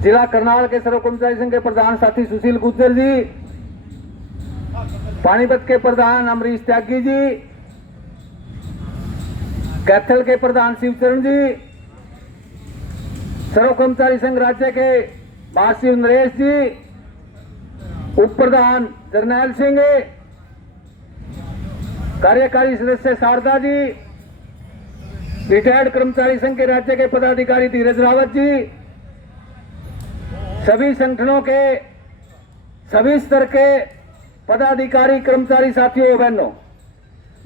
जिला करनाल के सर्व कर्मचारी संघ के प्रधान साथी सुशील गुज्जर जी, पानीपत के प्रधान अमरीश त्यागी जी, कैथल के प्रधान शिवचरण जी, सर्व कर्मचारी संघ राज्य के महासचिव नरेश जी, उप प्रधान जरनैल सिंह, कार्यकारी सदस्य शारदा जी, रिटायर्ड कर्मचारी संघ के राज्य के पदाधिकारी धीरज रावत जी, सभी संगठनों के सभी स्तर के पदाधिकारी कर्मचारी साथियों बहनों,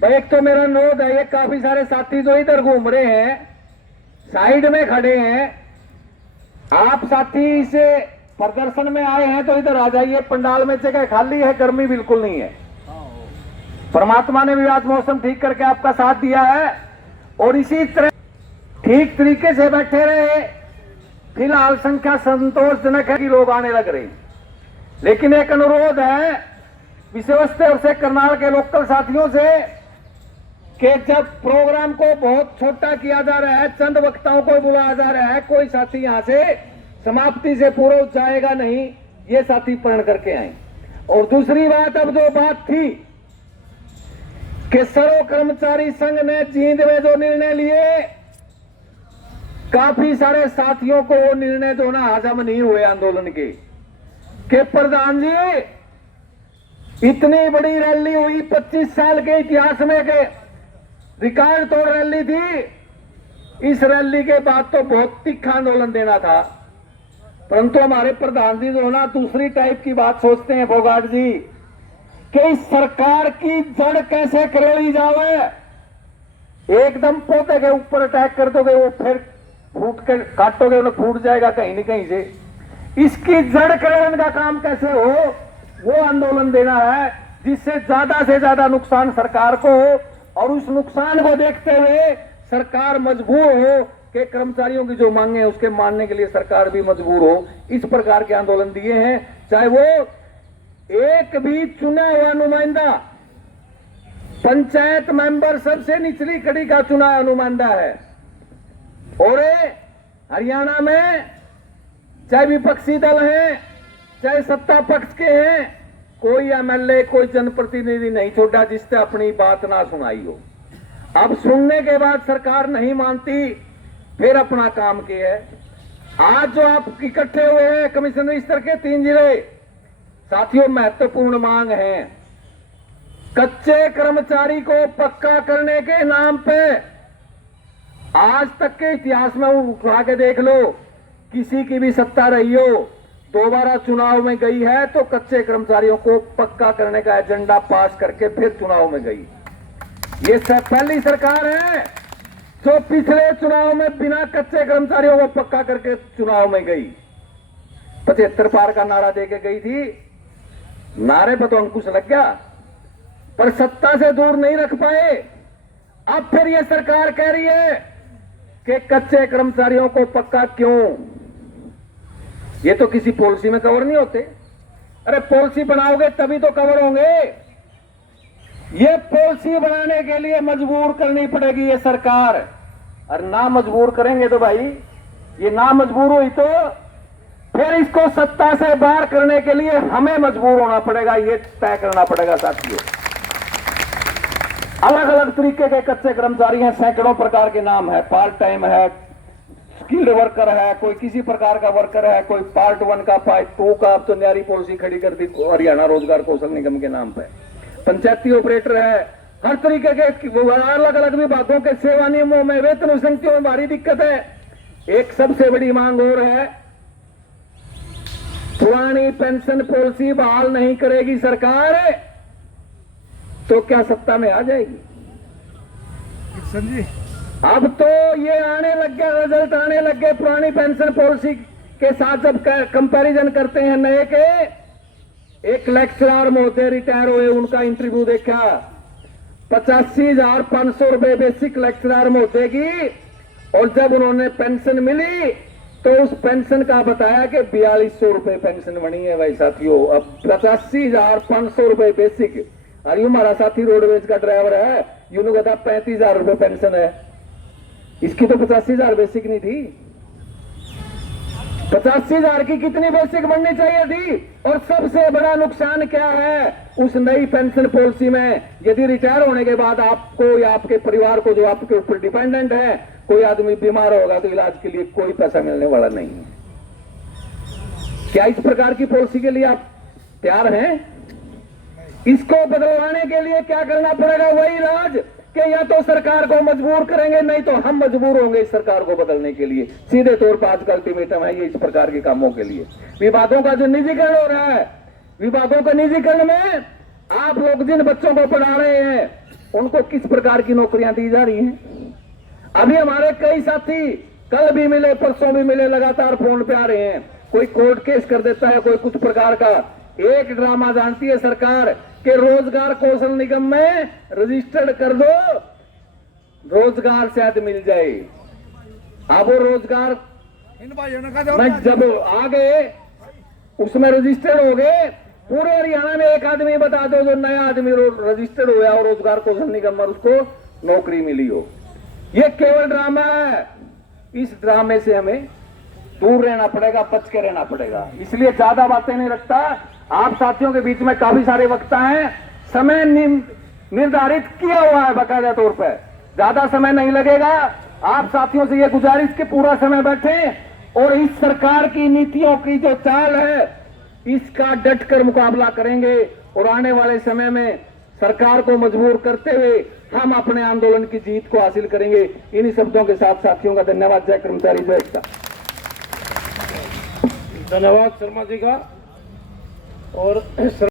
एक तो मेरा अनुरोध है, ये काफी सारे साथी जो इधर घूम रहे हैं, साइड में खड़े हैं, आप साथी से प्रदर्शन में आए हैं तो इधर आ जाइए। पंडाल में जगह खाली है, गर्मी बिल्कुल नहीं है। परमात्मा ने भी आज मौसम ठीक करके आपका साथ दिया है और इसी तरह ठीक तरीके से बैठे रहे। फिलहाल संख्या संतोषजनक है कि लोग आने लग रहे हैं, लेकिन एक अनुरोध है विशेष तौर से करनाल के लोकल साथियों से कि जब प्रोग्राम को बहुत छोटा किया जा रहा है, चंद वक्ताओं को बुलाया जा रहा है, कोई साथी यहां से समाप्ति से पूरा जाएगा नहीं, ये साथी प्रण करके आए। और दूसरी बात, अब जो बात थी कि सर्व कर्मचारी संघ ने जींद में जो निर्णय लिए, काफी सारे साथियों को वो निर्णय जो ना हजम नहीं हुए आंदोलन के, कि प्रधान जी इतनी बड़ी रैली हुई, 25 साल के इतिहास में के रिकॉर्ड तोड़ रैली थी। इस रैली के बाद तो बहुत तीखा आंदोलन देना था, परंतु हमारे प्रधान जी जो ना दूसरी टाइप की बात सोचते हैं फोगाट जी, कि इस सरकार की जड़ कैसे करोड़ी जावे। एकदम पौधे के ऊपर अटैक कर दोगे, वो फिर फूट के काटोगे, उन्हें फूट जाएगा कहीं न कहीं से। इसकी जड़ करोड़न का काम कैसे हो, वो आंदोलन देना है जिससे से ज्यादा नुकसान सरकार को हो, और उस नुकसान को देखते हुए सरकार मजबूर हो कि कर्मचारियों की जो मांगे हैं उसके मानने के लिए सरकार भी मजबूर हो। इस प्रकार के आंदोलन दिए हैं, चाहे वो एक भी चुना हुआ नुमाइंदा, पंचायत मेंबर सबसे निचली कड़ी का चुना नुमाइंदा है, और हरियाणा में चाहे विपक्षी दल है चाहे सत्ता पक्ष के हैं, कोई एमएलए कोई जनप्रतिनिधि नहीं छोड़ा जिससे अपनी बात ना सुनाई हो। अब सुनने के बाद सरकार नहीं मानती, फिर अपना काम किया है। आज जो आप इकट्ठे हुए हैं कमिश्नर स्तर के 3 जिले, साथियों महत्वपूर्ण मांग है। कच्चे कर्मचारी को पक्का करने के नाम पे आज तक के इतिहास में उठा के देख लो, किसी की भी सत्ता रही हो, दोबारा चुनाव में गई है तो कच्चे कर्मचारियों को पक्का करने का एजेंडा पास करके फिर चुनाव में गई। ये पहली सरकार है जो पिछले चुनाव में बिना कच्चे कर्मचारियों को पक्का करके चुनाव में गई। 75 पार का नारा देके गई थी, नारे पर तो अंकुश लग गया, पर सत्ता से दूर नहीं रख पाए। अब फिर ये सरकार कह रही है कि कच्चे कर्मचारियों को पक्का क्यों, ये तो किसी पॉलिसी में कवर नहीं होते। अरे पॉलिसी बनाओगे तभी तो कवर होंगे। ये पॉलिसी बनाने के लिए मजबूर करनी पड़ेगी ये सरकार, और ना मजबूर करेंगे तो भाई, ये ना मजबूर हुई तो फिर इसको सत्ता से बाहर करने के लिए हमें मजबूर होना पड़ेगा, ये तय करना पड़ेगा साथियों। अलग अलग तरीके के कच्चे कर्मचारी हैं, सैकड़ों प्रकार के नाम है, पार्ट टाइम है, स्किल्ड वर्कर है, कोई किसी प्रकार का वर्कर है, कोई पार्ट 1 का, पार्ट 2 का। अब तो न्यारी पॉलिसी खड़ी कर दी हरियाणा रोजगार कौशल निगम के नाम पे। पंचायती ऑपरेटर है, हर तरीके के अलग अलग विभागों के सेवा नियमों में, वेतन संख्या में भारी दिक्कत है। एक सबसे बड़ी मांग और है, पुरानी पेंशन पॉलिसी बहाल नहीं करेगी सरकार तो क्या सत्ता में आ जाएगी? संजी अब तो ये आने लग गया, रिजल्ट आने लग गए पुरानी पेंशन पॉलिसी के साथ। जब कंपैरिजन करते हैं नए के, एक लेक्चरर महोदय रिटायर हुए, उनका इंटरव्यू देखा, 85,500 रुपए बेसिक लेक्चरर महोदय की, और जब उन्होंने पेंशन मिली तो उस पेंशन का बताया कि 4200 रुपए पेंशन बनी है। भाई साथियों, अब 85,500 रुपए बेसिक, और यू हमारा साथी रोडवेज का ड्राइवर है, यूं कहता 35,000 रुपए पेंशन है, इसकी तो 85,000 बेसिक नहीं थी। 85,000 की कितनी बेसिक बननी चाहिए थी? और सबसे बड़ा नुकसान क्या है उस नई पेंशन पॉलिसी में? यदि रिटायर होने के बाद आपको या आपके परिवार को, जो आपके ऊपर डिपेंडेंट है, कोई आदमी बीमार होगा तो इलाज के लिए कोई पैसा मिलने वाला नहीं है। क्या इस प्रकार की पॉलिसी के लिए आप तैयार हैं? इसको बदलवाने के लिए क्या करना पड़ेगा? वही राज कि या तो सरकार को मजबूर करेंगे, नहीं तो हम मजबूर होंगे इस सरकार को बदलने के लिए। सीधे तौर पर आज का अल्टीमेटम है ये इस प्रकार के कामों के लिए। विभागों का जो निजीकरण हो रहा है, विभागों का निजीकरण में आप लोग जिन बच्चों को पढ़ा रहे हैं उनको किस प्रकार की नौकरियां दी जा रही हैं? अभी हमारे कई साथी कल भी मिले, परसों भी मिले, लगातार फोन पे आ रहे हैं। कोई कोर्ट केस कर देता है, कोई कुछ प्रकार का। एक ड्रामा जानती है सरकार कि रोजगार कौशल निगम में रजिस्टर्ड कर दो, रोजगार शायद मिल जाए। अब वो रोजगार में जब आ गए, उसमें रजिस्टर्ड हो गए, पूरे हरियाणा में एक आदमी बता दो जो नया आदमी रजिस्टर्ड हुआ और रोजगार कौशल निगम में उसको नौकरी मिली हो। ये केवल ड्रामा है। इस ड्रामे से हमें दूर रहना पड़ेगा, बच के रहना पड़ेगा। इसलिए ज्यादा बातें नहीं रखता। आप साथियों के बीच में काफी सारे वक्ता हैं, समय निर्धारित किया हुआ है बाकायदा तौर पर, ज्यादा समय नहीं लगेगा। आप साथियों से यह गुजारिश कि पूरा समय बैठे और इस सरकार की नीतियों की जो चाल है इसका डटकर मुकाबला करेंगे और आने वाले समय में सरकार को मजबूर करते हुए हम अपने आंदोलन की जीत को हासिल करेंगे। इन्हीं शब्दों के साथ साथियों का धन्यवाद। जय कर्मचारी, जय एकता। धन्यवाद शर्मा जी का। और